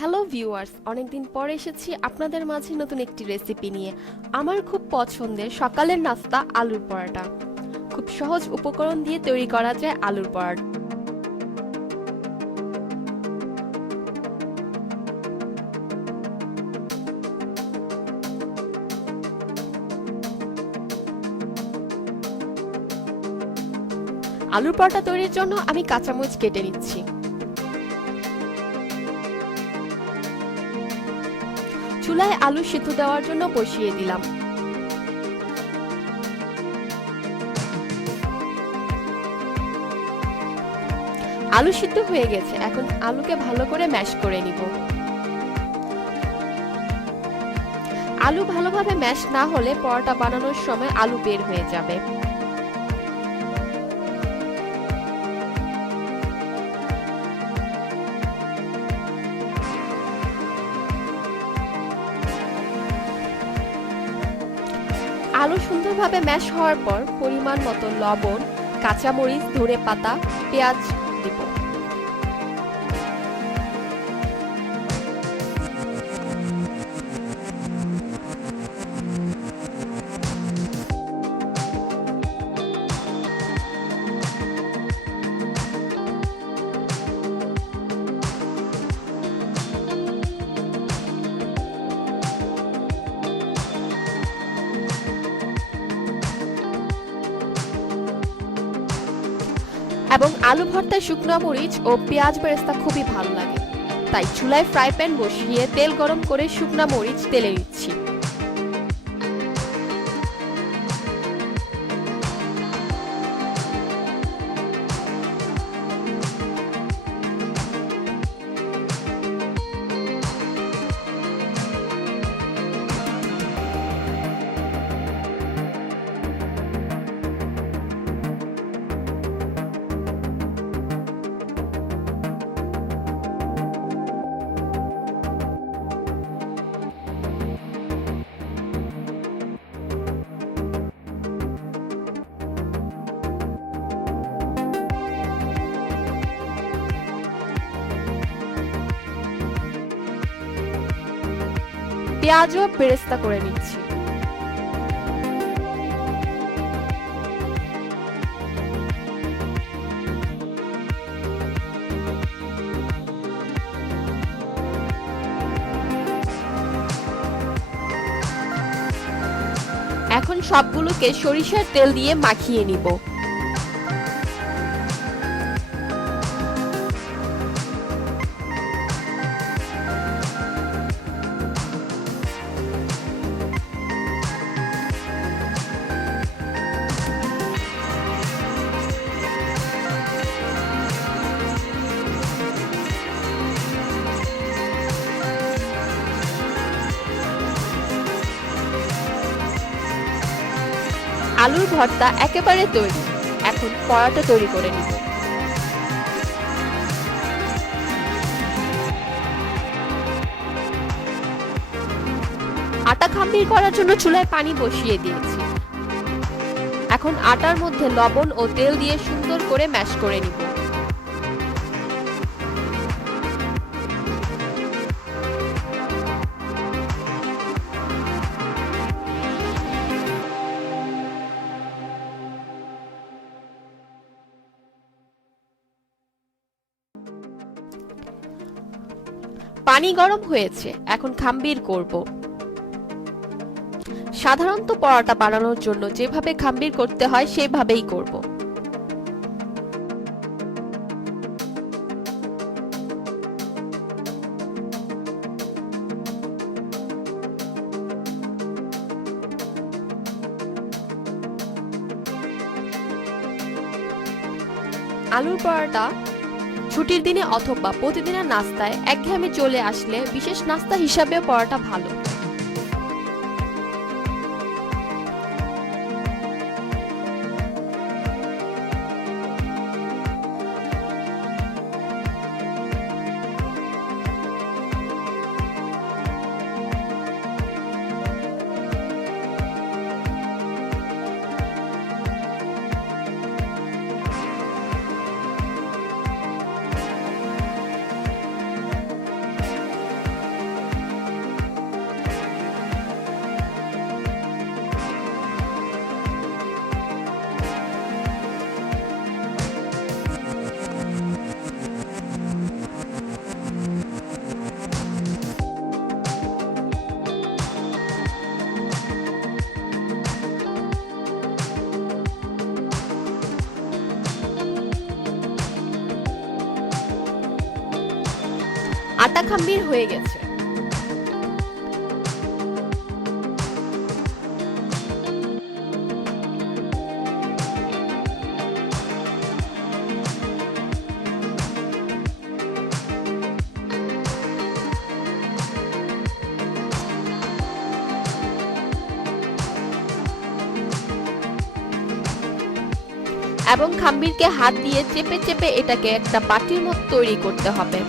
Hello viewers, অনেকদিন পর এসেছি আপনাদের মাঝে নতুন একটি রেসিপি নিয়ে। আমার খুব পছন্দের সকালের নাস্তা আলুর পরাঠা। খুব সহজ উপকরণ দিয়ে তৈরি করা যায় আলুর পরাঠা। আলুর পরাঠা তৈরির জন্য আমি কাঁচামরিচ কেটে নিচ্ছি। চুলায় আলু সিদ্ধ দেওয়ার জন্য বসিয়ে দিলাম। আলু সিদ্ধ হয়ে গেছে, এখন আলুকে ভালো করে ম্যাশ করে নিব। আলু ভালোভাবে ম্যাশ না হলে পরোটা বানানোর সময় আলু বের হয়ে যাবে। আলু সুন্দরভাবে ম্যাশ হওয়ার পর পরিমাণ মতো লবণ, কাঁচামরিচ, ধনেপাতা, পেঁয়াজ দিব। এবং আলু ভর্তায় শুকনো মরিচ ও পেঁয়াজ বেরেস্তা খুবই ভালো লাগে, তাই চুলায় ফ্রাই প্যান বসিয়ে তেল গরম করে শুকনো মরিচ তেলে দিচ্ছি। পেঁয়াজও বেরেস্তা করে নিচ্ছি। এখন সবগুলোকে সরিষার তেল দিয়ে মাখিয়ে নিব। আলুর ভর্তা একেবারে তৈরি। এখন পরোটা তৈরি করে নিব। আটা খামির করার জন্য চুলায় পানি বসিয়ে দিয়েছি। এখন আটার মধ্যে লবণ ও তেল দিয়ে সুন্দর করে ম্যাশ করে নিব। পানি গরম হয়েছে, এখন খাম্বির করব। সাধারণত পরোটা বানানোর জন্য যেভাবে খাম্বির করতে হয় সেভাবেই করব। আলুর পরোটা ছুটির দিনে অথবা প্রতিদিনের নাস্তায় একঘেয়েমি চলে আসলে বিশেষ নাস্তা হিসাবে পরোটা ভালো। আটা খামির হয়ে গেছে। এবং খামিরকে হাত দিয়ে চেপে চেপে এটাকে একটা বাটির মতো তৈরি করতে হবে।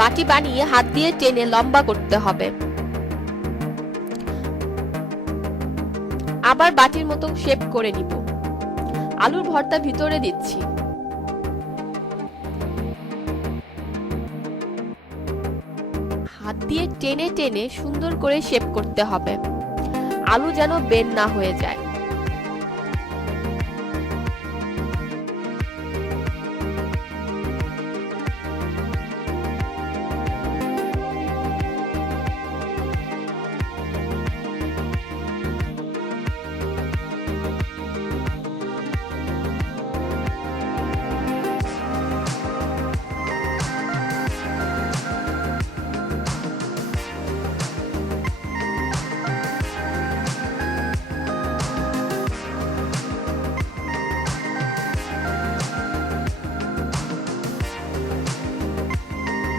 বাটি বানিয়ে হাত দিয়ে টেনে লম্বা করতে হবে। আবার বাটির মতো শেপ করে নিব। আলুর ভর্তা ভিতরে দিচ্ছি। হাত দিয়ে টেনে টেনে সুন্দর করে শেপ করতে হবে, আলু যেন বের না হয়ে যায়।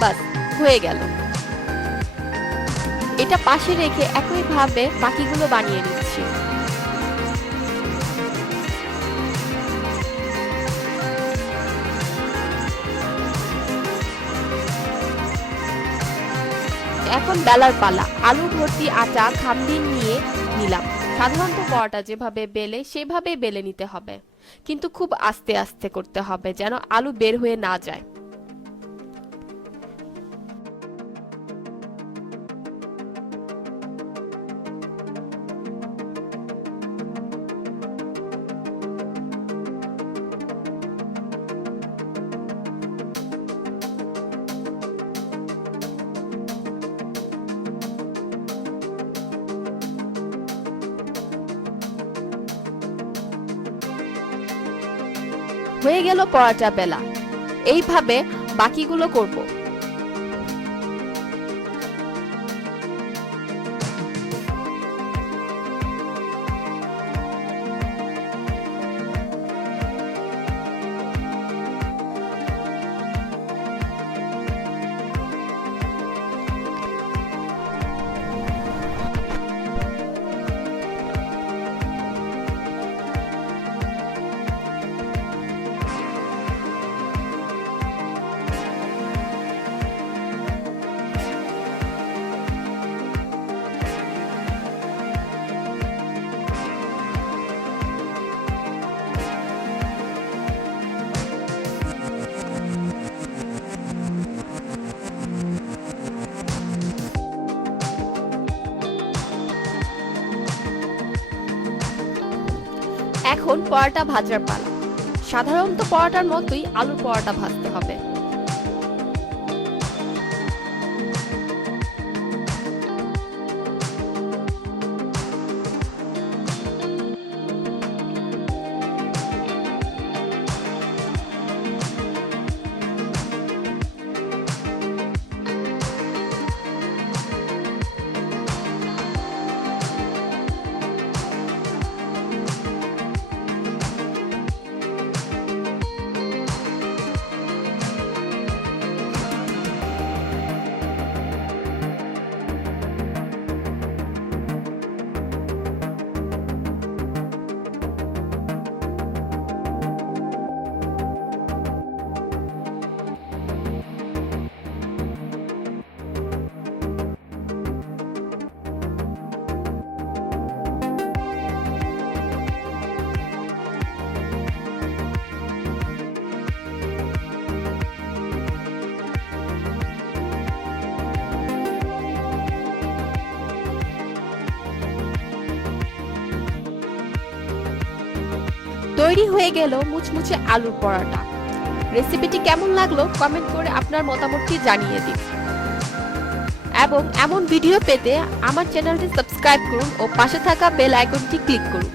বাস হয়ে গেল। এটা পাশে রেখে একইভাবে বাকিগুলো বানিয়ে নিচ্ছি। এখন বেলার পালা। আলু ভর্তি আটা খামির নিয়ে নিলাম। সাধারণত পরোটা যেভাবে বেলে সেভাবে বেলে নিতে হবে, কিন্তু খুব আস্তে আস্তে করতে হবে যেন আলু বের হয়ে না যায়। হয়ে গেল পরোটা বেলা। এইভাবে বাকিগুলো করব। এখন পরোটা ভাজার পালা। সাধারণত পরোটার মতোই আলুর পরোটা ভাজতে হবে। তৈরি হয়ে গেল মুচমুচে আলুর পরোটা। রেসিপিটি কেমন লাগলো কমেন্ট করে আপনার মতামতটি জানিয়ে দিন, এবং এমন ভিডিও পেতে আমার চ্যানেলটি সাবস্ক্রাইব করুন ও পাশে থাকা বেল আইকনটি ক্লিক করুন।